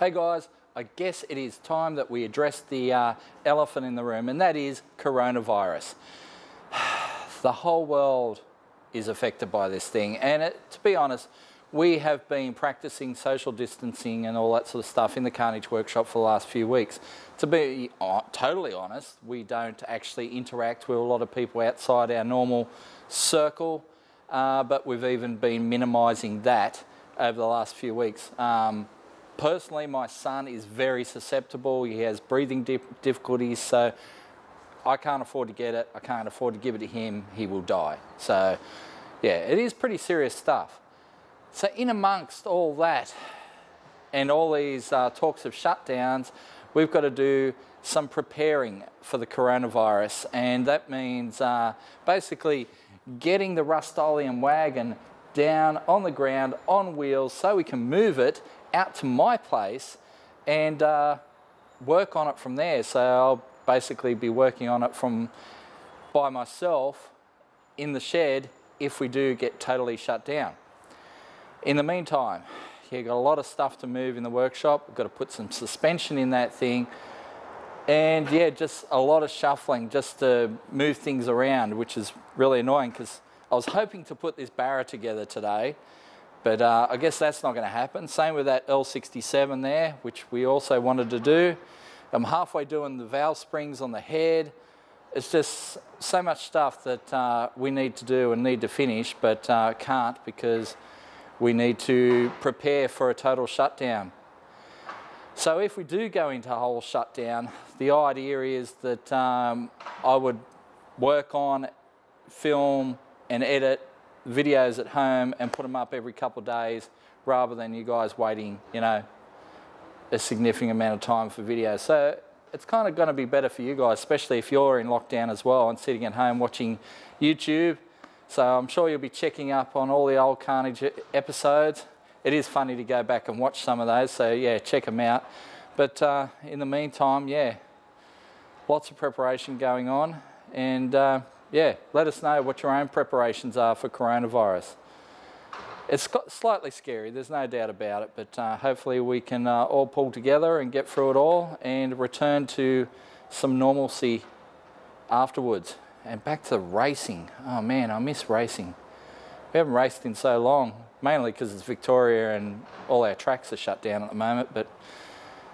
Hey guys, I guess it is time that we address the elephant in the room, and that is coronavirus. The whole world is affected by this thing, and to be honest, we have been practicing social distancing and all that sort of stuff in the Carnage workshop for the last few weeks. To be totally honest, we don't actually interact with a lot of people outside our normal circle, but we've even been minimising that over the last few weeks. Personally, my son is very susceptible. He has breathing difficulties, so I can't afford to get it. I can't afford to give it to him. He will die. So, yeah, it is pretty serious stuff. So in amongst all that and all these talks of shutdowns, we've got to do some preparing for the coronavirus, and that means basically getting the Rust-Oleum wagon down on the ground on wheels so we can move it out to my place and work on it from there. So I'll basically be working on it by myself in the shed if we do get totally shut down. In the meantime, you've got a lot of stuff to move in the workshop. We've got to put some suspension in that thing, and yeah, just a lot of shuffling just to move things around, which is really annoying because I was hoping to put this barra together today, but I guess that's not going to happen. Same with that L67 there, which we also wanted to do. I'm halfway doing the valve springs on the head. It's just so much stuff that we need to do and need to finish, but can't because we need to prepare for a total shutdown. So if we do go into a whole shutdown, the idea is that I would work on, film and edit videos at home and put them up every couple of days rather than you guys waiting, you know, a significant amount of time for videos. So it's kind of going to be better for you guys, especially if you're in lockdown as well and sitting at home watching YouTube. So I'm sure you'll be checking up on all the old Carnage episodes. It is funny to go back and watch some of those, so yeah, check them out. But in the meantime, yeah, lots of preparation going on, and yeah, let us know what your own preparations are for coronavirus. It's slightly scary, there's no doubt about it, but hopefully we can all pull together and get through it all and return to some normalcy afterwards. And back to racing. Oh man, I miss racing. We haven't raced in so long, mainly because it's Victoria and all our tracks are shut down at the moment, but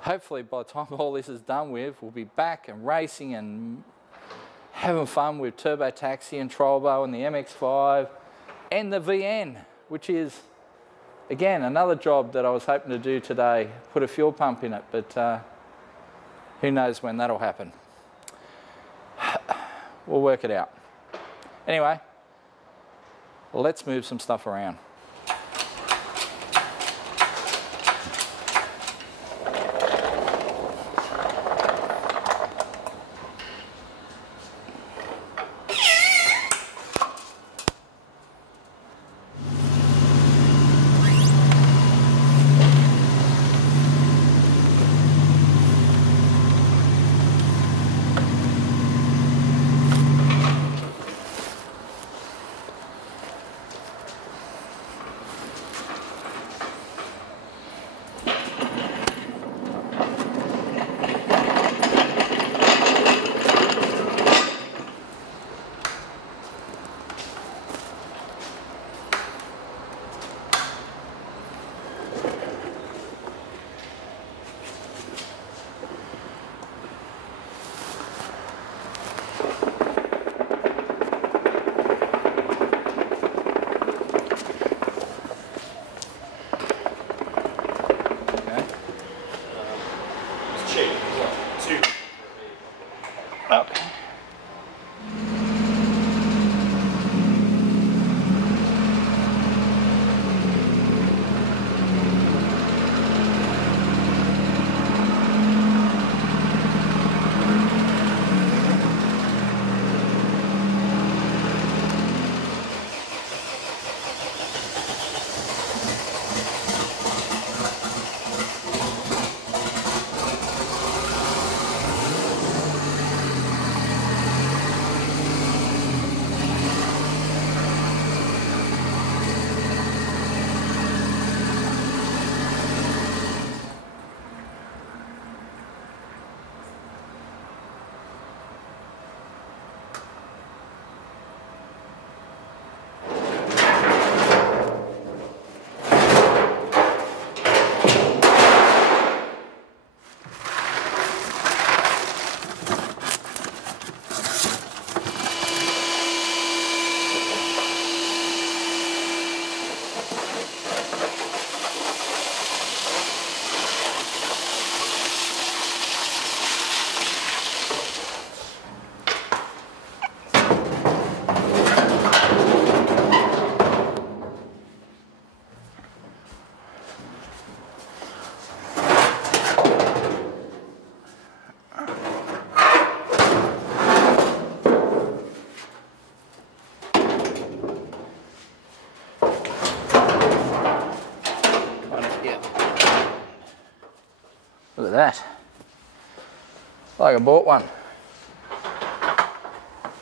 hopefully by the time all this is done with, we'll be back and racing and having fun with Turbo Taxi and Trollbo and the MX-5 and the VN, which is, again, another job that I was hoping to do today, put a fuel pump in it, but who knows when that'll happen. We'll work it out. Anyway, let's move some stuff around. Look at that. Like I bought one.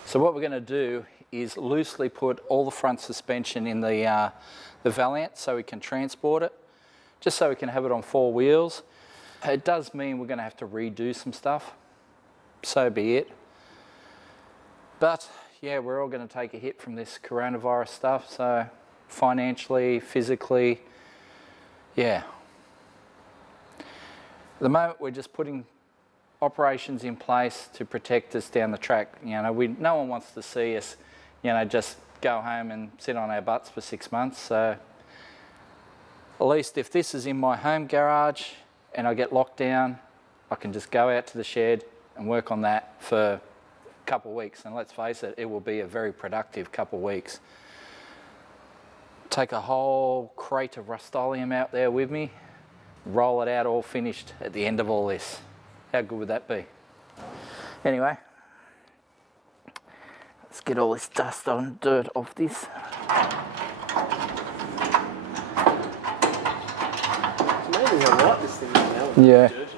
So what we're going to do is loosely put all the front suspension in the Valiant so we can transport it, just so we can have it on 4 wheels. It does mean we're going to have to redo some stuff, so be it. But yeah, we're all going to take a hit from this coronavirus stuff, so financially, physically, yeah. At the moment we're just putting operations in place to protect us down the track. You know, no one wants to see us, you know, just go home and sit on our butts for 6 months. So at least if this is in my home garage and I get locked down, I can just go out to the shed and work on that for a couple of weeks. And let's face it, it will be a very productive couple of weeks. Take a whole crate of Rust-Oleum out there with me, roll it out all finished at the end of all this. How good would that be? Anyway, let's get all this dust and dirt off this. It's amazing how light this thing is now. Yeah. Dirt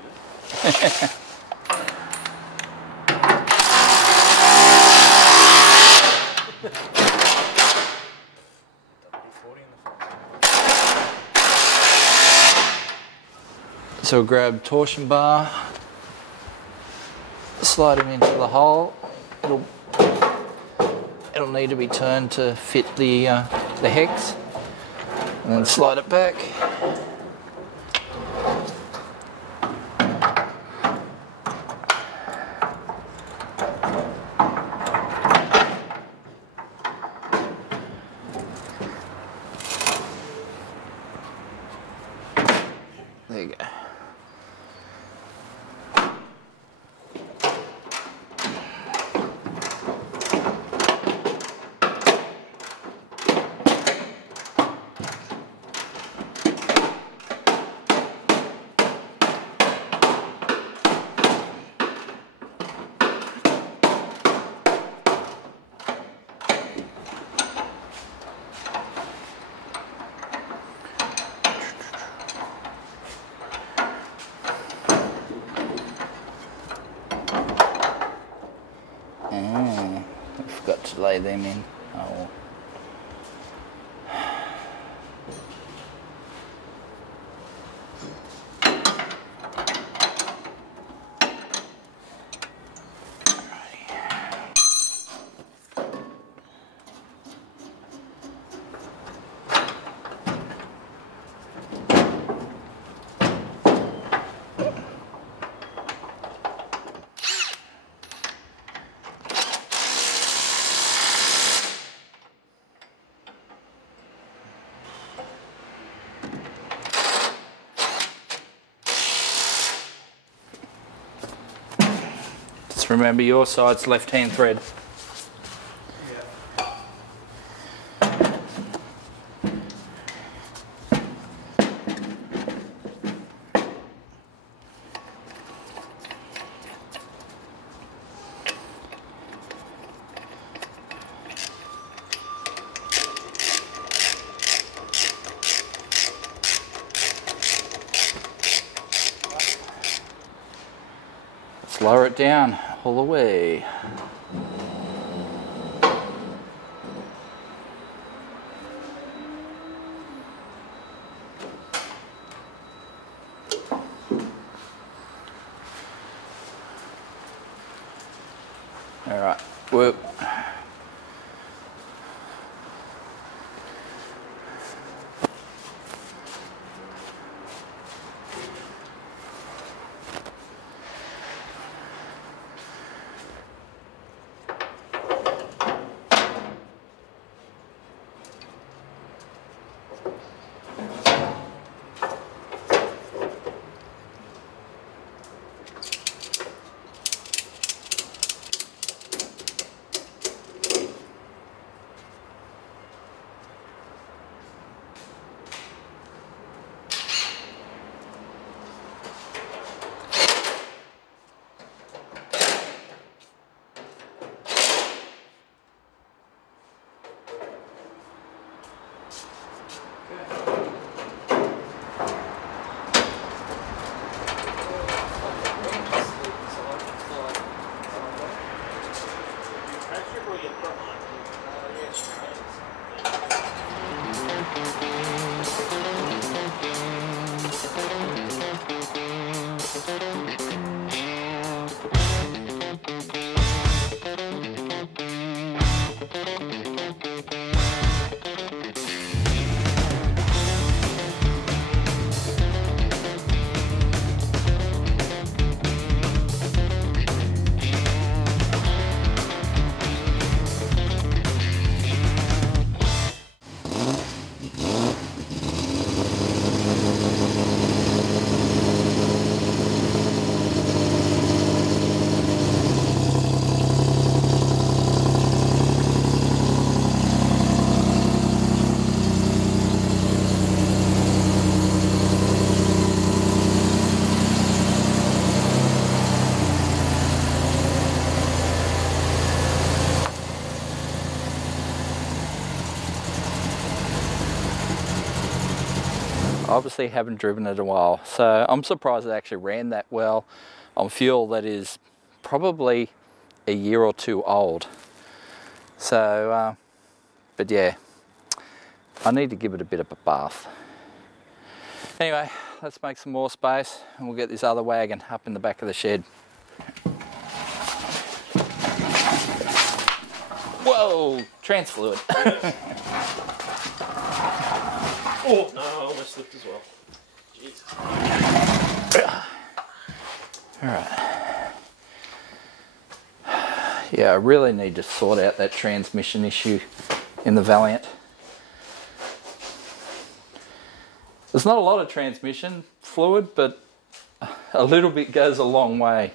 in it. So we'll grab torsion bar, slide it into the hole. It'll need to be turned to fit the hex, and then slide it back. There you go. I forgot to lay them in. Oh. Just remember your side's left-hand thread. Lower it down all the way. All right, whoop. Obviously haven't driven it a while, so I'm surprised it actually ran that well on fuel that is probably a year or two old. So, but yeah, I need to give it a bit of a bath. Anyway, let's make some more space and we'll get this other wagon up in the back of the shed. Whoa, trans fluid. Oh no, I almost slipped as well. Jesus. All right. Yeah, I really need to sort out that transmission issue in the Valiant. There's not a lot of transmission fluid, but a little bit goes a long way.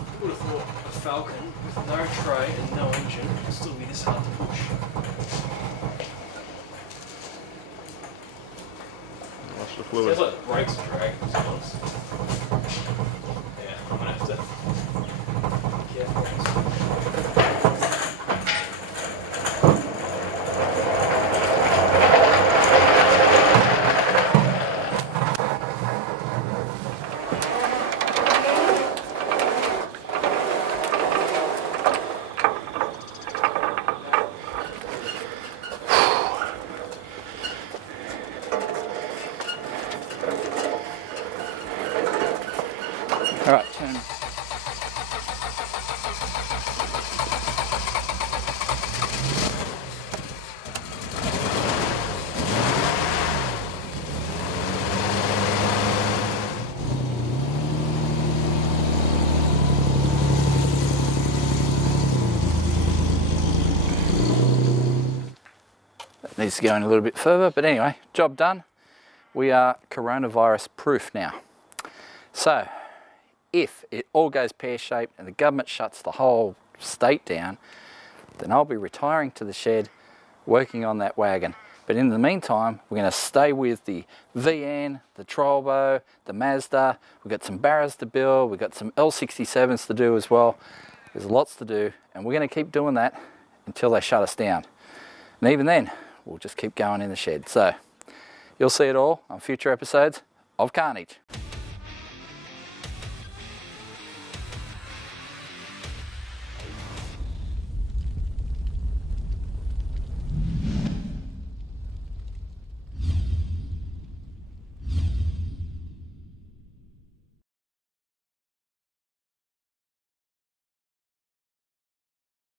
I would have thought a Falcon with no tray and no engine would still be this hard to push. Watch the fluid. Sounds like the brakes are dragging themselves. Yeah, I'm gonna have to be careful. All right, turn. That needs to go in a little bit further, but anyway, job done. We are coronavirus proof now. So, if it all goes pear-shaped and the government shuts the whole state down, then I'll be retiring to the shed, working on that wagon. But in the meantime, we're going to stay with the VN, the Trollbo, the Mazda. We've got some Barras to build, we've got some L67s to do as well. There's lots to do, and we're going to keep doing that until they shut us down. And even then, we'll just keep going in the shed. So, you'll see it all on future episodes of Carnage.